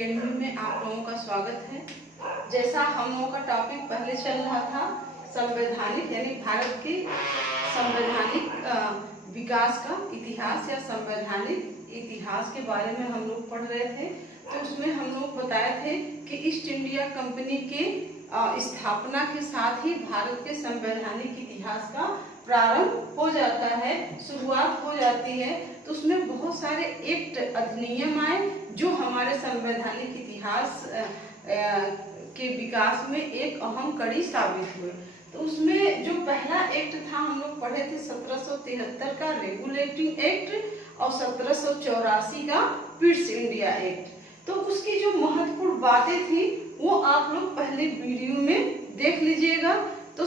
Academy में आप लोगों का स्वागत है। जैसा हम लोगों का टॉपिक पहले चल रहा था संवैधानिक यानी भारत के संवैधानिक विकास का इतिहास या संवैधानिक इतिहास के बारे में हम लोग पढ़ रहे थे। तो उसमें हम लोग बताए थे कि ईस्ट इंडिया कंपनी के स्थापना के साथ ही भारत के संवैधानिक इतिहास का प्रारंभ हो जाता है, शुरुआत हो जाती है। तो उसमें बहुत सारे एक्ट अधिनियम आए जो हमारे संवैधानिक इतिहास के विकास में एक अहम कड़ी साबित हुए। तो उसमें जो पहला एक्ट था हम लोग पढ़े थे 1773 का रेगुलेटिंग एक्ट और 1784 का पिट्स इंडिया एक्ट। तो उसकी जो महत्वपूर्ण बातें थी वो आप लोग पहले वीडियो में देख लीजिएगा। तो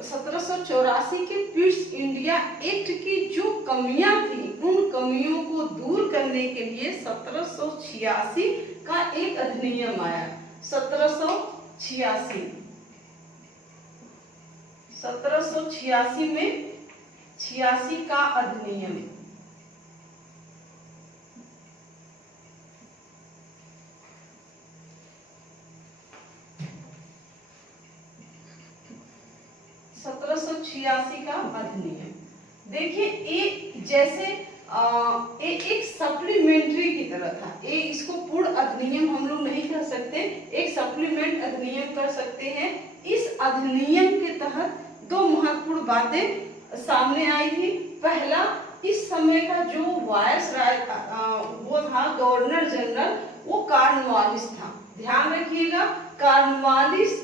1784 के पिट्स इंडिया एक्ट की जो कमियां थी उन कमियों को दूर करने के लिए 1786 का एक अधिनियम आया। 1786 में 86 का अधिनियम। का अधिनियम देखिए, एक जैसे एक सप्लीमेंट्री की तरह था। इसको पूर्ण अधिनियम हम लोग नहीं कह सकते, एक सप्लीमेंट अधिनियम कर सकते हैं। इस अधिनियम के तहत दो महत्वपूर्ण बातें सामने आई थी। पहला, इस समय का जो वायसराय वो था गवर्नर जनरल, वो कॉर्नवालिस था। ध्यान रखिएगा, कॉर्नवालिस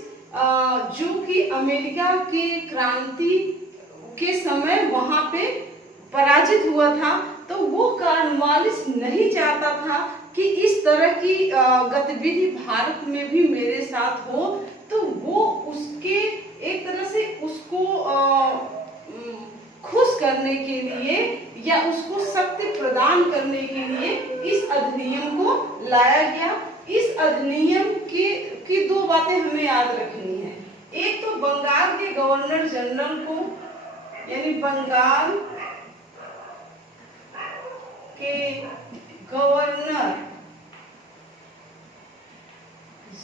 जो कि अमेरिका के क्रांति के समय वहां पे पराजित हुआ था। तो वो कॉर्नवालिस नहीं चाहता था कि इस तरह की गतिविधि भारत में भी मेरे साथ हो। तो वो उसके एक तरह से उसको खुश करने के लिए या उसको शक्ति प्रदान करने के लिए इस अधिनियम को लाया गया। इस अधिनियम की दो बातें हमें याद रखनी है। एक तो बंगाल के गवर्नर जनरल को यानी बंगाल के गवर्नर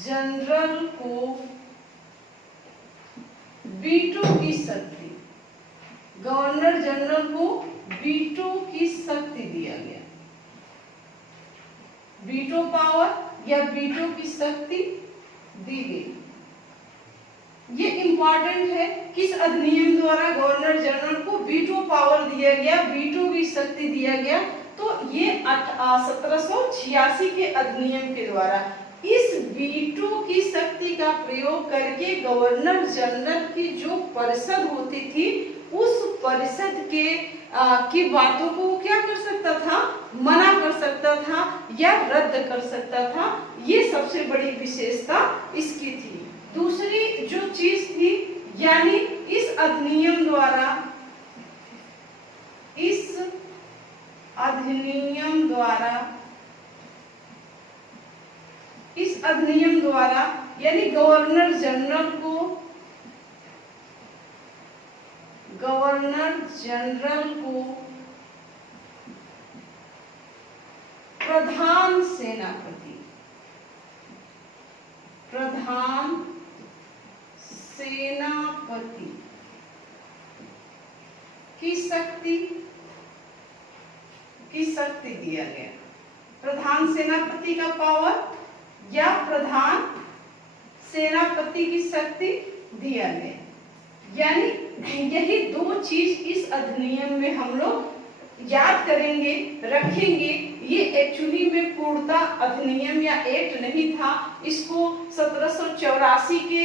जनरल को वीटो की शक्ति, गवर्नर जनरल को वीटो की शक्ति दिया गया। वीटो पावर या वीटो की शक्ति दी गई। ये इंपॉर्टेंट है, किस अधिनियम द्वारा गवर्नर जनरल को वीटो पावर दिया गया, वीटो की शक्ति दिया गया। तो ये 1786 के अधिनियम के द्वारा इस वीटो की शक्ति का प्रयोग करके गवर्नर जनरल की जो परिषद होती थी उस परिषद के की बातों को क्या कर सकता था, मना कर सकता था या रद्द कर सकता था। ये सबसे बड़ी विशेषता इसकी थी। दूसरी जो चीज थी, यानी इस अधिनियम द्वारा यानी गवर्नर जनरल को प्रधान सेनापति की शक्ति दिया गया। प्रधान सेनापति का पावर या प्रधान सेनापति की शक्ति दिया गया। यानी यही दो चीज इस अधिनियम में हम लोग याद करेंगे, रखेंगे। ये एक्चुअली में पूर्णता अधिनियम या एक्ट नहीं था। इसको 1784 के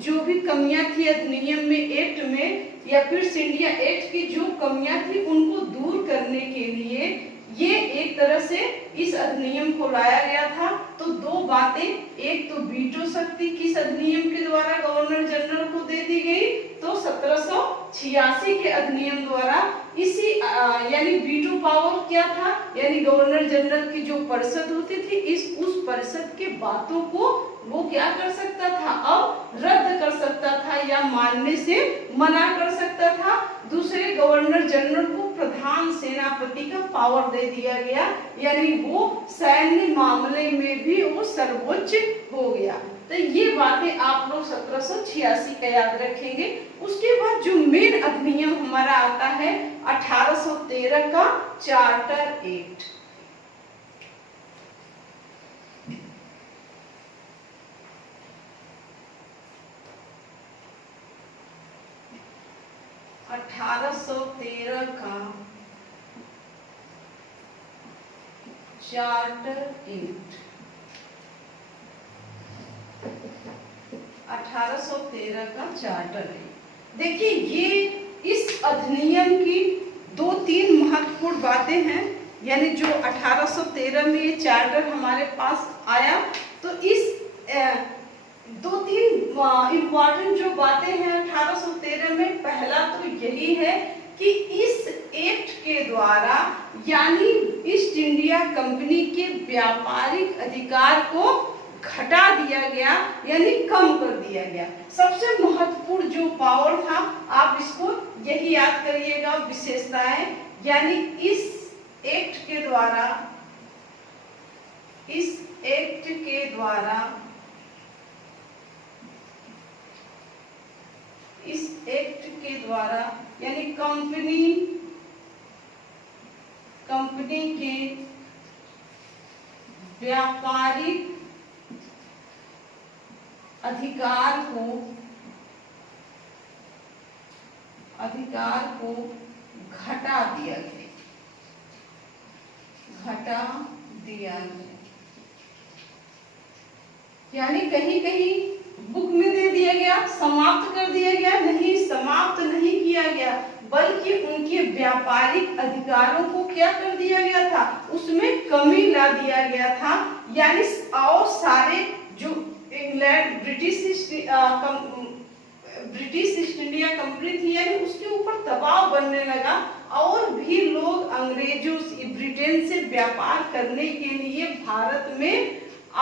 जो भी कमियां थी अधिनियम में, एक्ट में या पिट्स इंडिया एक्ट की जो कमियां थी उनको दूर करने के लिए ये एक तरह से इस अधिनियम को लाया गया था। तो दो बातें, एक तो वीटो शक्ति किस अधिनियम के द्वारा गवर्नर जनरल को दे दी गई, तो 1786 के अधिनियम द्वारा इसी यानी वीटो पावर क्या था, यानी गवर्नर जनरल की जो परिषद होती थी उस परिषद के बातों को वो क्या कर सकता था, अब रद्द कर सकता था या मानने से मना कर सकता था। दूसरे, गवर्नर जनरल को प्रधान सेनापति का पावर दे दिया गया, यानी वो सैन्य मामले में भी वो सर्वोच्च हो गया। तो ये बातें आप लोग 1786 का याद रखेंगे। उसके बाद जो मेन अधिनियम हमारा आता है 1813 का चार्टर एक्ट। चार्टर एक्ट 1813 का चार्टर है। देखिए ये इस अधिनियम की 2-3 महत्वपूर्ण बातें हैं, यानी जो 1813 में ये चार्टर हमारे पास आया, तो इस 2-3 इम्पॉर्टेंट जो बातें हैं 1813 में, पहला तो यही है कि इस एक्ट के द्वारा यानी ईस्ट इंडिया कंपनी के व्यापारिक अधिकार को घटा दिया गया, यानी कम कर दिया गया। सबसे महत्वपूर्ण जो पावर था, आप इसको यही याद करिएगा, विशेषताएं, यानी इस एक्ट के द्वारा यानी कंपनी के व्यापारिक अधिकार को घटा दिया गया। यानी कहीं कहीं बुक में दे दिया गया, समाप्त कर दिया गया, नहीं समाप्त नहीं किया गया, बल्कि उनके व्यापारिक अधिकारों को क्या कर दिया गया था, उसमें कमी ला दिया गया था। यानी और सारे जो England British east India company थी, यानी उसके ऊपर दबाव बनने लगा, और भी लोग अंग्रेजों से, ब्रिटेन से व्यापार करने के लिए भारत में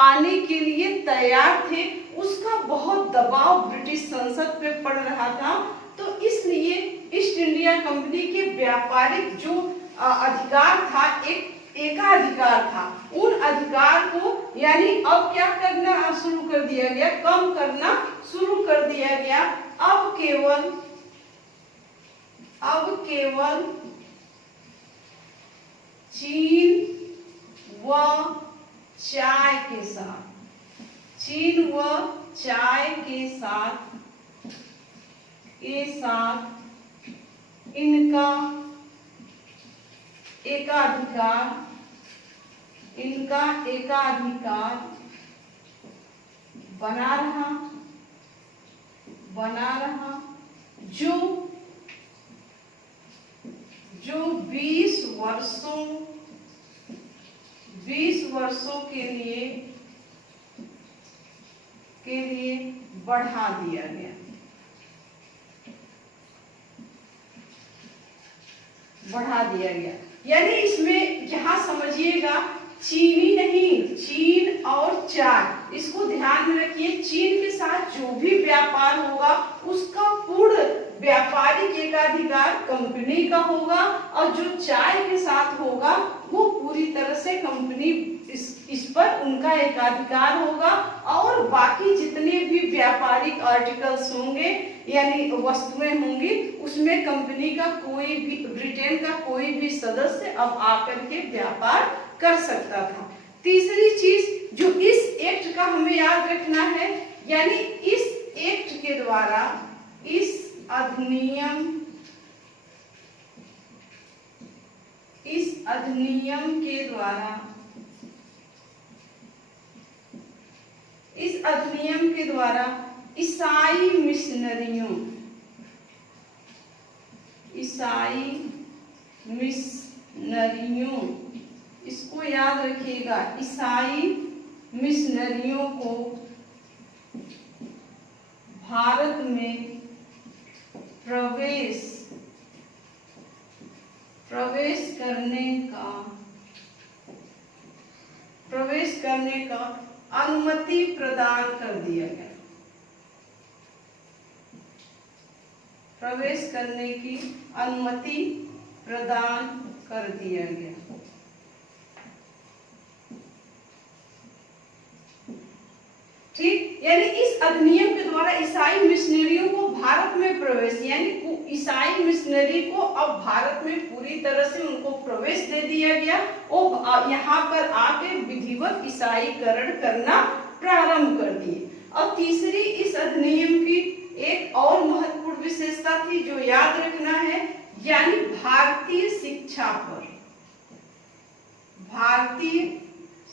आने के लिए तैयार थे। उसका बहुत दबाव ब्रिटिश संसद पे पड़ रहा था। तो इसलिए ईस्ट इंडिया कंपनी के व्यापारिक जो अधिकार था, एकाधिकार था, उन अधिकार को यानी अब क्या करना शुरू कर दिया गया, कम करना शुरू कर दिया गया। अब केवल चीन व चाय के साथ इनका एकाधिकार बना रहा, जो 20 वर्षों के लिए बढ़ा दिया गया। यानी इसमें यहाँ समझिएगा, चीनी नहीं, चीन और चाय, इसको ध्यान में रखिए। चीन के साथ जो भी व्यापार होगा उसका पूर्ण व्यापारिक एकाधिकार कंपनी का होगा, और जो चाय के साथ होगा वो पूरी तरह से कंपनी इस पर उनका एकाधिकार होगा, और बाकी जितने भी व्यापारिक आर्टिकल्स होंगे यानी वस्तुएं होंगी, उसमें कंपनी का कोई भी, ब्रिटेन का कोई भी सदस्य अब आकर के व्यापार कर सकता था। तीसरी चीज जो इस एक्ट का हमें याद रखना है, यानी इस एक्ट के द्वारा, इस अधिनियम के द्वारा ईसाई मिशनरियों, इसको याद रखिएगा, ईसाई मिशनरियों को भारत में प्रवेश करने का अनुमति प्रदान कर दिया गया। प्रवेश करने की अनुमति प्रदान कर दिया गया। ठीक, यानी इस अधिनियम के द्वारा ईसाई मिशनरियों को भारत में प्रवेश, यानी ईसाई मिशनरी को अब भारत में पूरी तरह से उनको प्रवेश दे दिया गया और यहाँ पर आके विधिवत ईसाईकरण करना प्रारंभ कर दिए। और तीसरी इस अधिनियम की एक और महत्वपूर्ण विशेषता थी जो याद रखना है, यानी भारतीय शिक्षा पर, भारतीय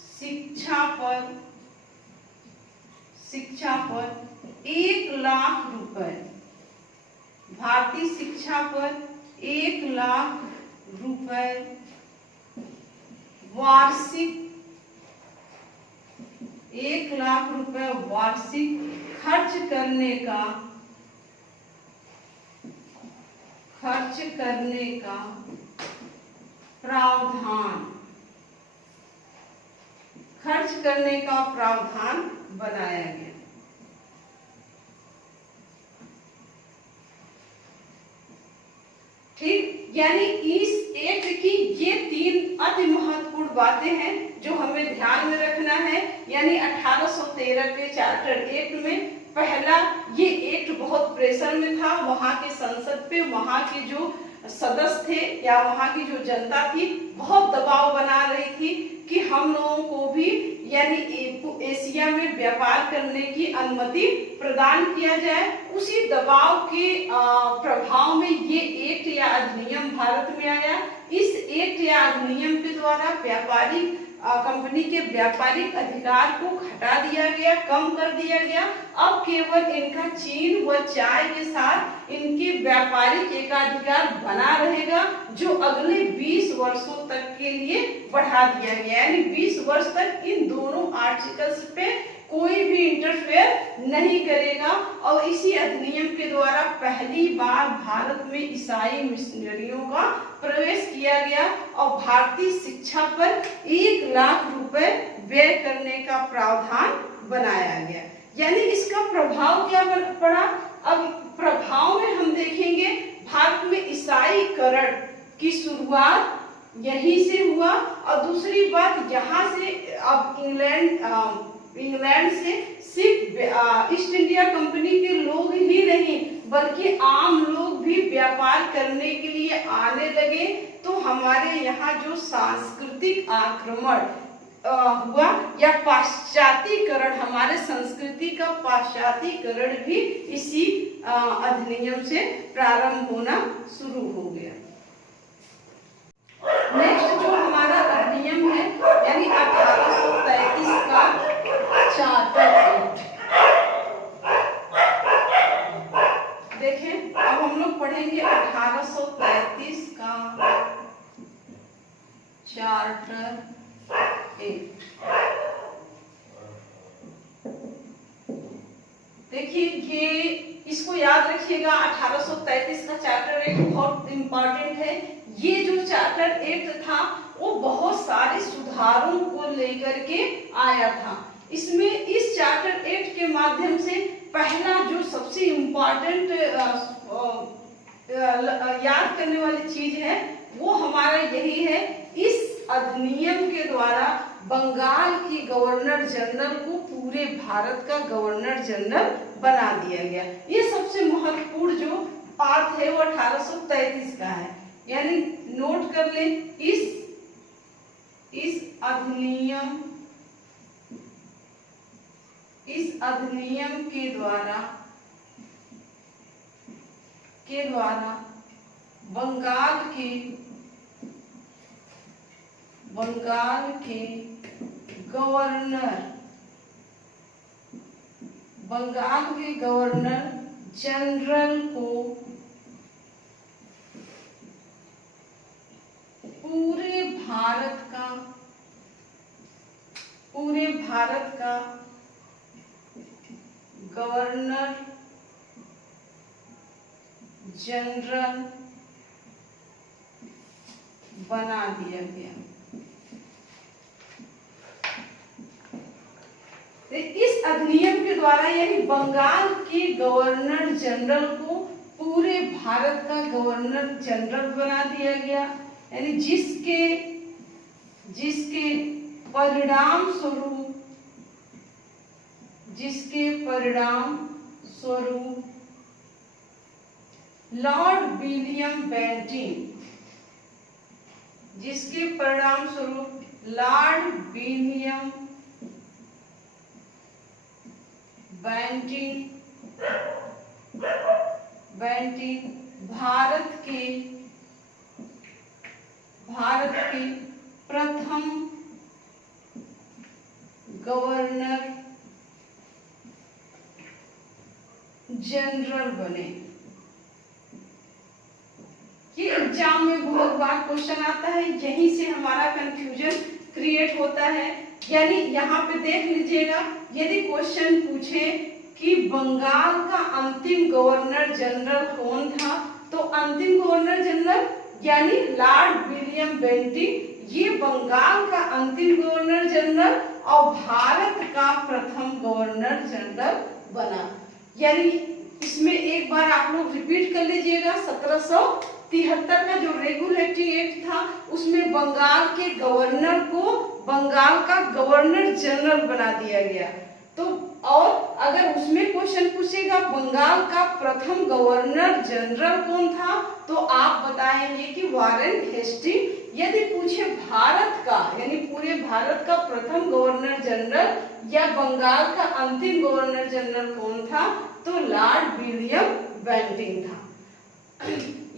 शिक्षा पर 1 लाख रुपए, भारतीय शिक्षा पर 1 लाख रुपए वार्षिक, 1 लाख रुपए वार्षिक खर्च करने का प्रावधान, खर्च करने का प्रावधान बनाया गया। ठीक, यानी इस एक्ट की ये 3 अति महत्वपूर्ण बातें हैं जो हमें ध्यान में रखना है। यानी 1813 के चार्टर एक्ट में पहला ये एक्ट बहुत प्रेशर में था वहां के संसद पे, वहां के जो सदस्य थे या वहां की जो जनता थी बहुत दबाव बना रही थी कि हम लोगों को भी यानी एशिया में व्यापार करने की अनुमति प्रदान किया जाए। उसी दबाव के प्रभाव में ये एक्ट या अधिनियम भारत में आया। इस एक्ट या अधिनियम के द्वारा व्यापारिक कंपनी के व्यापारिक अधिकार को घटा दिया गया, कम कर दिया गया। अब केवल इनका चीन व चाय के साथ इनके व्यापारिक एकाधिकार बना रहेगा जो अगले 20 वर्षों तक के लिए बढ़ा दिया गया। यानी 20 वर्ष तक इन दोनों आर्टिकल्स पे कोई भी इंटरफेयर नहीं करेगा। और इसी अधिनियम के द्वारा पहली बार भारत में ईसाई मिशनरियों का प्रवेश किया गया और भारतीय शिक्षा पर 1 लाख रुपए व्यय करने का प्रावधान बनाया गया। यानी इसका प्रभाव क्या पड़ा? अब प्रभाव में हम देखेंगे भारत में ईसाईकरण की शुरुआत यहीं से हुआ। और दूसरी बात, यहाँ से अब इंग्लैंड से सिर्फ ईस्ट इंडिया कंपनी के लोग ही नहीं बल्कि आम लोग भी व्यापार करने के लिए आने लगे। तो हमारे यहाँ जो सांस्कृतिक आक्रमण हुआ या पाश्चातीकरण, हमारे संस्कृति का पाश्चातीकरण भी इसी अधिनियम से प्रारंभ होना शुरू हो गया। नेक्स्ट जो हमारा अधिनियम है यानी 1833 का चार्टर एक्ट। देखें, अब हम लोग पढ़ेंगे 1833 का चार्टर एक्ट। देखिए, ये इसको याद रखिएगा, 1833 का चार्टर एक्ट बहुत इंपॉर्टेंट है। ये जो चार्टर एक्ट था वो बहुत सारे सुधारों को लेकर के आया था। इसमें इस चार्टर एक्ट के माध्यम से पहला जो सबसे इम्पोर्टेंट याद करने वाली चीज है वो हमारा यही है, इस अधिनियम के द्वारा बंगाल की गवर्नर जनरल को पूरे भारत का गवर्नर जनरल बना दिया गया। ये सबसे महत्वपूर्ण जो बात है वो 1833 का है। यानी नोट कर ले, इस अधिनियम के द्वारा बंगाल के गवर्नर जनरल को पूरे भारत का गवर्नर जनरल बना दिया गया। इस अधिनियम के द्वारा यानी बंगाल के गवर्नर जनरल को पूरे भारत का गवर्नर जनरल बना दिया गया। यानी जिसके परिणाम स्वरूप लॉर्ड विलियम बेंटिक, जिसके परिणाम स्वरूप लॉर्ड विलियम बेंटिक भारत के प्रथम गवर्नर जनरल बने। ये एग्जाम में बहुत बार क्वेश्चन आता है, यहीं से हमारा कंफ्यूजन क्रिएट होता है। यानी यहाँ पे देख लीजिएगा, यदि क्वेश्चन पूछे कि बंगाल का अंतिम गवर्नर जनरल कौन था, तो अंतिम गवर्नर जनरल यानी लॉर्ड विलियम बेंटिक, ये बंगाल का अंतिम गवर्नर जनरल और भारत का प्रथम गवर्नर जनरल बना। यानी इसमें एक बार आप लोग रिपीट कर लीजिएगा, 1773 का जो रेगुलेटरी एक्ट था उसमें बंगाल के गवर्नर को बंगाल का गवर्नर जनरल बना दिया गया। तो और अगर उसमें क्वेश्चन पूछेगा बंगाल का प्रथम गवर्नर जनरल कौन था, तो आप बताएंगे कि वारेन हेस्टिंग। यदि पूछे भारत का यानी पूरे भारत का प्रथम गवर्नर जनरल या बंगाल का अंतिम गवर्नर जनरल कौन था, तो लॉर्ड विलियम बेंटिक था।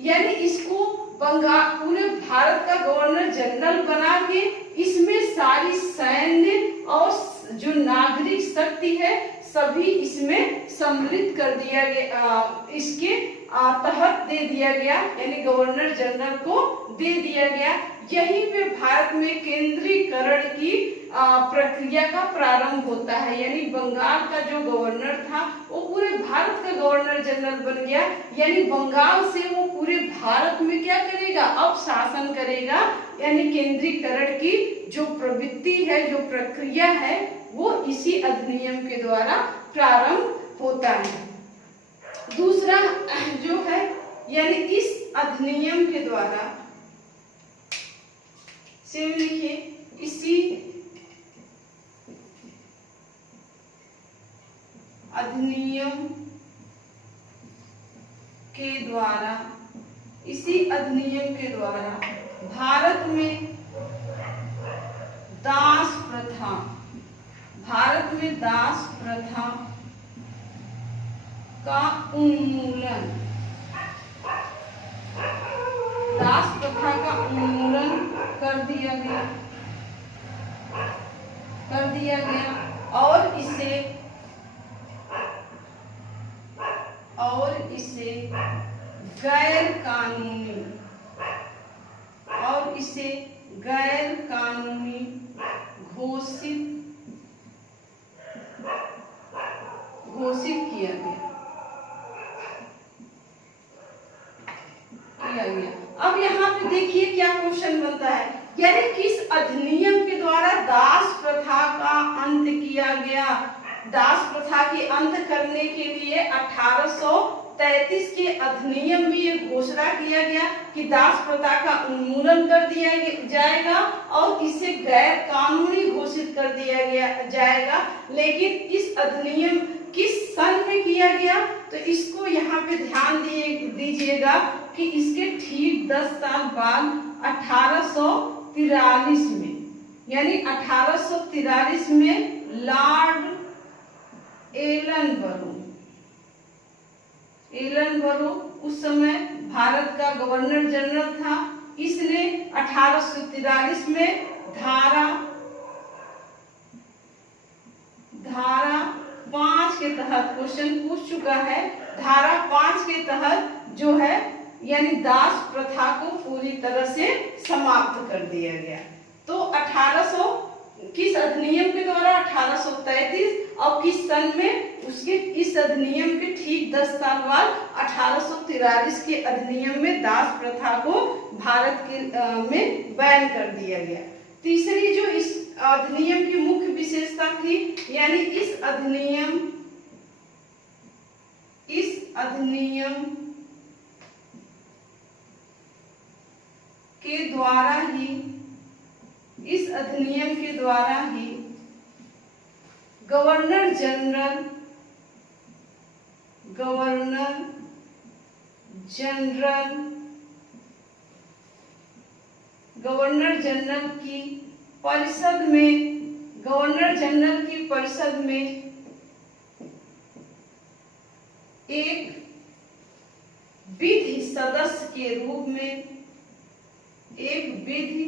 यानी इसको बंगाल पूरे भारत का गवर्नर जनरल बना के इसमें सारी सैन्य और जो नागरिक शक्ति है सभी इसमें सम्मिलित कर दिया गया, इसके तहत दे दिया गया, यानी गवर्नर जनरल को दे दिया गया। यहीं पे भारत में केंद्रीकरण की प्रक्रिया का प्रारंभ होता है। यानी बंगाल का जो गवर्नर था वो पूरे भारत का गवर्नर जनरल बन गया। यानी बंगाल से वो पूरे भारत में क्या करेगा, अब शासन करेगा। यानी केंद्रीकरण की जो प्रवृत्ति है, जो प्रक्रिया है, वो इसी अधिनियम के द्वारा प्रारंभ होता है। दूसरा जो है, यानी इस अधिनियम के द्वारा से लिखिए, इसी अधिनियम के द्वारा भारत में दास प्रथा का उन्मूलन, दास प्रथा का उन्मूलन कर दिया गया और इसे गैर कानूनी घोषित किया गया। अब यहाँ पे देखिए क्या क्वेश्चन बनता है, यानी किस अधिनियम के द्वारा दास प्रथा का अंत किया गया। दास प्रथा के अंत करने के लिए 1833 के अधिनियम में ये घोषणा किया गया कि दास प्रथा का उन्मूलन कर दिया जाएगा और इसे गैर कानूनी घोषित कर दिया जाएगा। लेकिन इस अधिनियम किस सन में किया गया, तो इसको यहाँ पे ध्यान दीजिएगा कि इसके ठीक 10 साल बाद 1843 में, यानी 1843 में लॉर्ड एलन बरो उस समय भारत का गवर्नर जनरल था। इसने 1843 में धारा 5 के तहत क्वेश्चन पूछ चुका है। धारा 5 के तहत जो है यानी दास प्रथा को पूरी तरह से समाप्त कर दिया गया। तो 1800 किस अधिनियम के द्वारा, 1833, और किस सन में, उसके इस अधिनियम के ठीक 10 साल बाद 1843 के अधिनियम में दास प्रथा को भारत के में बैन कर दिया गया। तीसरी जो इस अधिनियम की मुख्य विशेषता थी, यानी इस अधिनियम के के द्वारा ही, इस अधिनियम के द्वारा ही गवर्नर जनरल की परिषद में एक विधि सदस्य के रूप में, एक विधि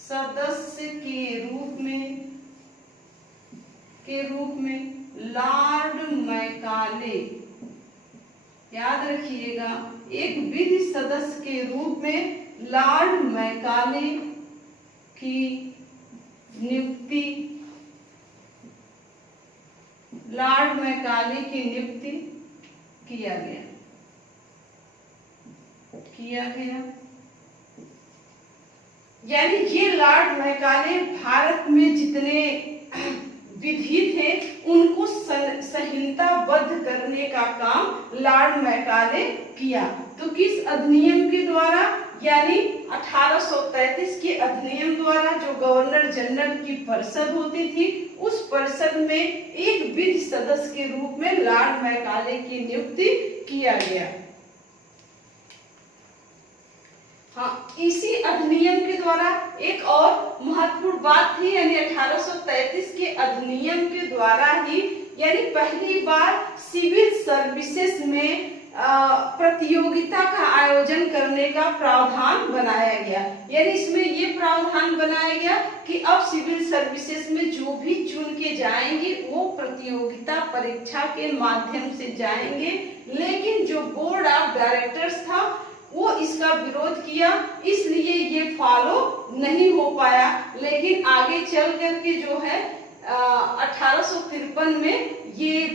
सदस्य के रूप में लॉर्ड मैकाले, याद रखिएगा, एक विधि सदस्य के रूप में लॉर्ड मैकाले की नियुक्ति, लॉर्ड मैकाले की नियुक्ति किया गया। यानी ये लॉर्ड मैकाले भारत में जितने विधि थे उनको संहिताबद्ध करने का काम लॉर्ड मैकाले किया। तो किस अधिनियम के द्वारा, यानी 1833 के अधिनियम द्वारा जो गवर्नर जनरल की परिषद होती थी, उस परिषद में एक विधि सदस्य के रूप में लॉर्ड मैकाले की नियुक्ति किया गया। हाँ, इसी अधिनियम के द्वारा एक और महत्वपूर्ण बात थी, यानी 1833 के अधिनियम के द्वारा ही, यानी पहली बार सिविल सर्विसेज में प्रतियोगिता का आयोजन करने का प्रावधान बनाया गया। यानी इसमें ये प्रावधान बनाया गया कि अब सिविल सर्विसेज में जो भी चुन के जाएंगे वो प्रतियोगिता परीक्षा के माध्यम से जाएंगे, लेकिन जो बोर्ड ऑफ डायरेक्टर्स था वो इसका विरोध किया, इसलिए ये फॉलो नहीं हो पाया। लेकिन आगे चल करके जो है 1853 में ये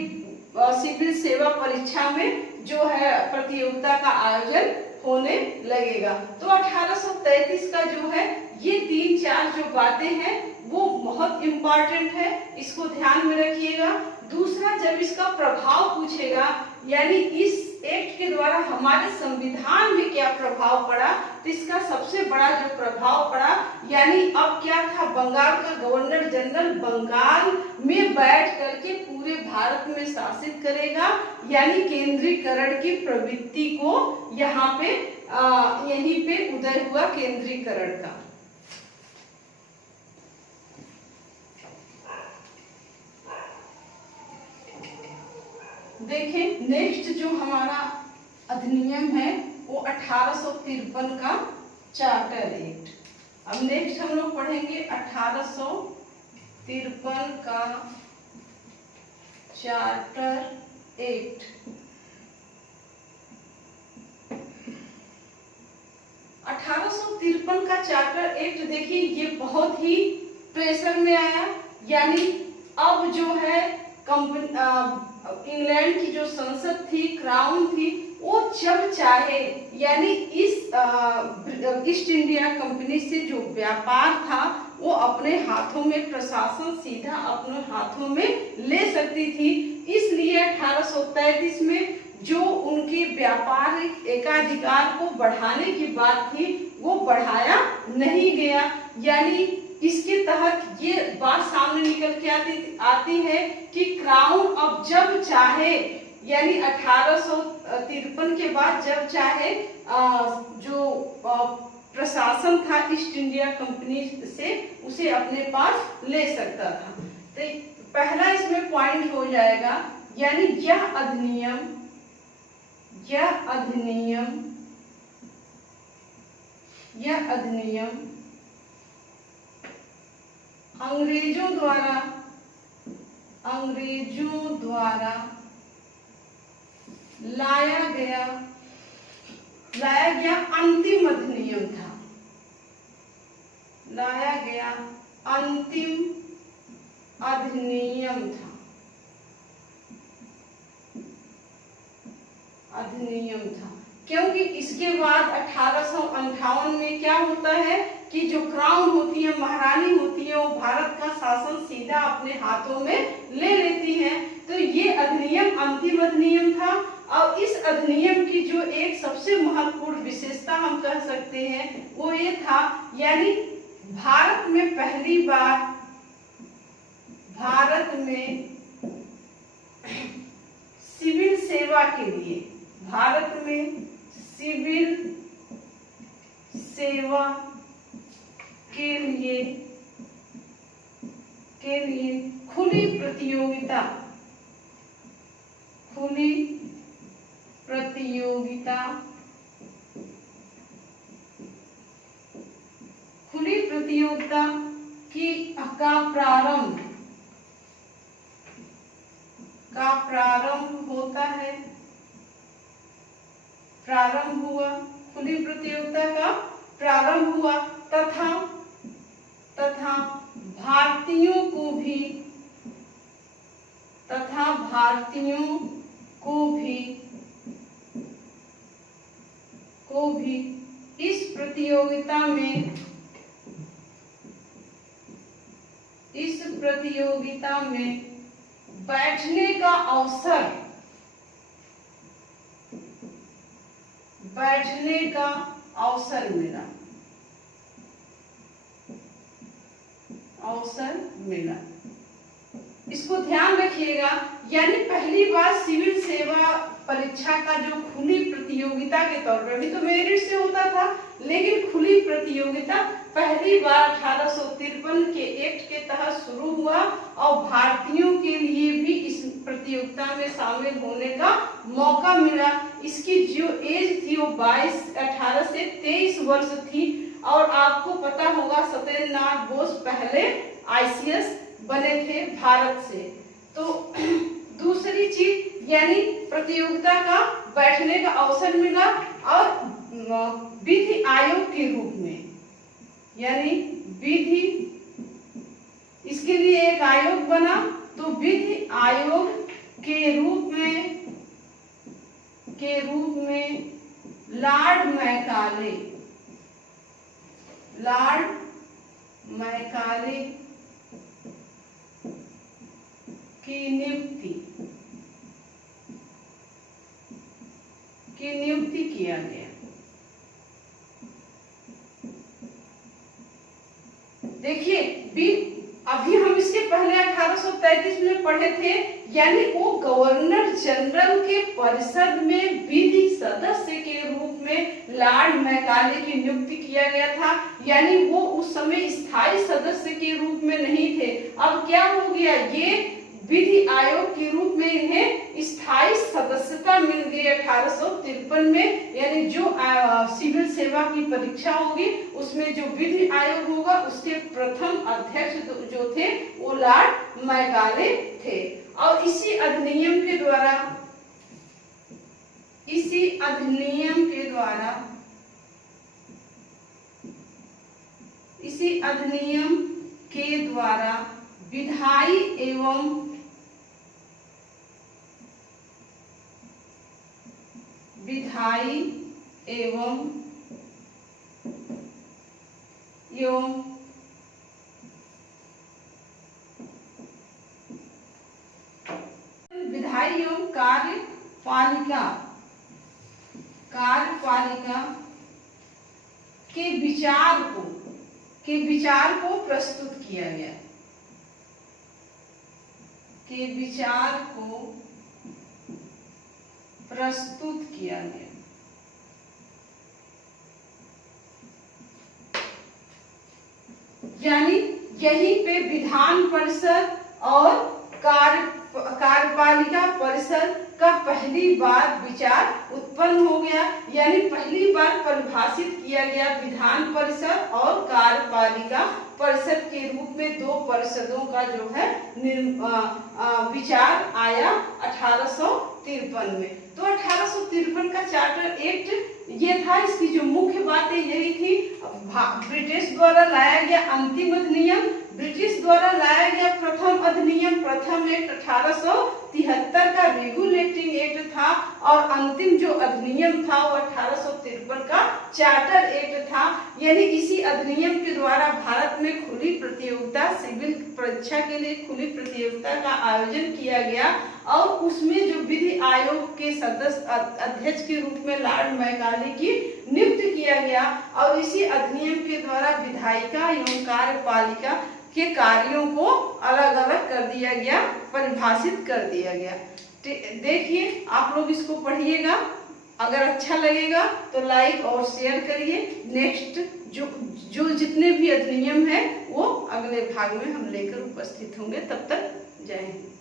सिविल सेवा परीक्षा में जो है प्रतियोगिता का आयोजन होने लगेगा। तो 1833 का जो है ये 3-4 जो बातें हैं वो बहुत इम्पोर्टेंट है, इसको ध्यान में रखिएगा। दूसरा, जब इसका प्रभाव पूछेगा, यानी इस एक्ट के द्वारा हमारे संविधान में क्या प्रभाव पड़ा, तो इसका सबसे बड़ा जो प्रभाव पड़ा, यानी अब क्या था, बंगाल का गवर्नर जनरल बंगाल में बैठ करके पूरे भारत में शासित करेगा, यानी केंद्रीकरण की प्रवृत्ति को यहाँ पे यहीं पे उदय हुआ केंद्रीकरण का। देखें, नेक्स्ट जो हमारा अधिनियम है वो 1853 का चार्टर एक्ट। अब नेक्स्ट हम लोग पढ़ेंगे 1853 का चार्टर एक्ट। 1853 का चार्टर एक्ट देखिए, ये बहुत ही प्रेशर में आया, यानी अब जो है इंग्लैंड की जो संसद थी, क्राउन थी, वो जब चाहे, यानी इस ईस्ट इंडिया कंपनी से जो व्यापार था वो अपने हाथों में, प्रशासन सीधा अपने हाथों में ले सकती थी। इसलिए 1833 में जो उनके व्यापारिक एकाधिकार को बढ़ाने की बात थी वो बढ़ाया नहीं गया। यानी इसके तहत ये बात सामने निकल के आती है कि क्राउन अब जब चाहे, यानी 1853 के बाद जब चाहे जो प्रशासन था ईस्ट इंडिया कंपनी से, उसे अपने पास ले सकता था। तो पहला इसमें पॉइंट हो जाएगा, यानी यह अधिनियम अंग्रेजों द्वारा लाया गया अंतिम अधिनियम था। क्योंकि इसके बाद 1858 में क्या होता है कि जो क्राउन होती है, महारानी होती है, वो भारत का शासन सीधा अपने हाथों में ले लेती है। तो ये अधिनियम अंतिम अधिनियम था और इस अधिनियम की जो एक सबसे महत्वपूर्ण विशेषता हम कह सकते हैं वो ये था, यानी भारत में पहली बार भारत में सिविल सेवा के लिए, भारत में सिविल सेवा के लिए खुली प्रतियोगिता की का प्रारंभ होता है, प्रारंभ हुआ, खुली प्रतियोगिता का प्रारंभ हुआ तथा भारतीयों को भी इस प्रतियोगिता में बैठने का अवसर मिला। इसको ध्यान रखिएगा, यानी पहली बार सिविल सेवा परीक्षा का जो खुली प्रतियोगिता के तौर पर, अभी तो मेरिट से होता था, लेकिन खुली प्रतियोगिता पहली बार 1853 के एक्ट के तहत शुरू हुआ और भारतीयों के लिए भी इस प्रतियोगिता में शामिल होने का मौका मिला। इसकी जो एज थी वो 18 से 23 वर्ष थी और आपको पता होगा सत्येंद्रनाथ बोस पहले आईसीएस बने थे भारत से। तो दूसरी चीज यानी प्रतियोगिता का बैठने का अवसर मिला और विधि आयोग के रूप में, यानी विधि, इसके लिए एक आयोग बना, तो विधि आयोग के रूप में लॉर्ड मैकाले की नियुक्ति किया गया। देखिए अभी हम इसके पहले 1833 में पढ़े थे, यानी वो गवर्नर जनरल के परिषद में विधि सदस्य के रूप में लॉर्ड मैकाले की नियुक्ति किया गया था, यानी वो उस समय स्थायी सदस्य के रूप में नहीं थे। अब क्या हो गया, ये विधि आयोग के रूप में इन्हें स्थायी सदस्यता मिल गई 1853 में, यानी जो सिविल सेवा की परीक्षा होगी उसमें जो विधि आयोग होगा उसके प्रथम अध्यक्ष जो थे वो लॉर्ड मैकाले थे। और इसी अधिनियम के द्वारा विधायी एवं कार्यपालिका के विचार को प्रस्तुत किया गया, यानी यहीं पे विधान परिषद और कार्यपालिका परिषद का पहली बार विचार उत्पन्न हो गया, यानी पहली बार परिभाषित किया गया विधान परिषद और कार्यपालिका परिषद के रूप में दो परिषदों का जो है विचार आया 1853 में। तो 1853 का चार्टर एक्ट ये था, इसकी जो मुख्य बातें यही थी, ब्रिटिश द्वारा लाया गया अंतिम अधिनियम, ब्रिटिश द्वारा लाया गया प्रथम अधिनियम, प्रथम एक्ट 1873 का रेगुलेटिंग एक्ट था और अंतिम जो अधिनियम था वो 1853 का चार्टर एक्ट था। यानी इसी अधिनियम के द्वारा भारत में खुली प्रतियोगिता, सिविल परीक्षा के लिए खुली प्रतियोगिता का आयोजन किया गया और उसमें जो विधि आयोग के सदस्य अध्यक्ष के रूप में लॉर्ड मैकाले की नियुक्त किया गया और इसी अधिनियम के द्वारा विधायिका एवं कार्यपालिका के कार्यों को अलग अलग कर दिया गया, परिभाषित कर दिया गया। देखिए आप लोग इसको पढ़िएगा, अगर अच्छा लगेगा तो लाइक और शेयर करिए। नेक्स्ट जो जितने भी अधिनियम है वो अगले भाग में हम लेकर उपस्थित होंगे। तब तक जय हिंद।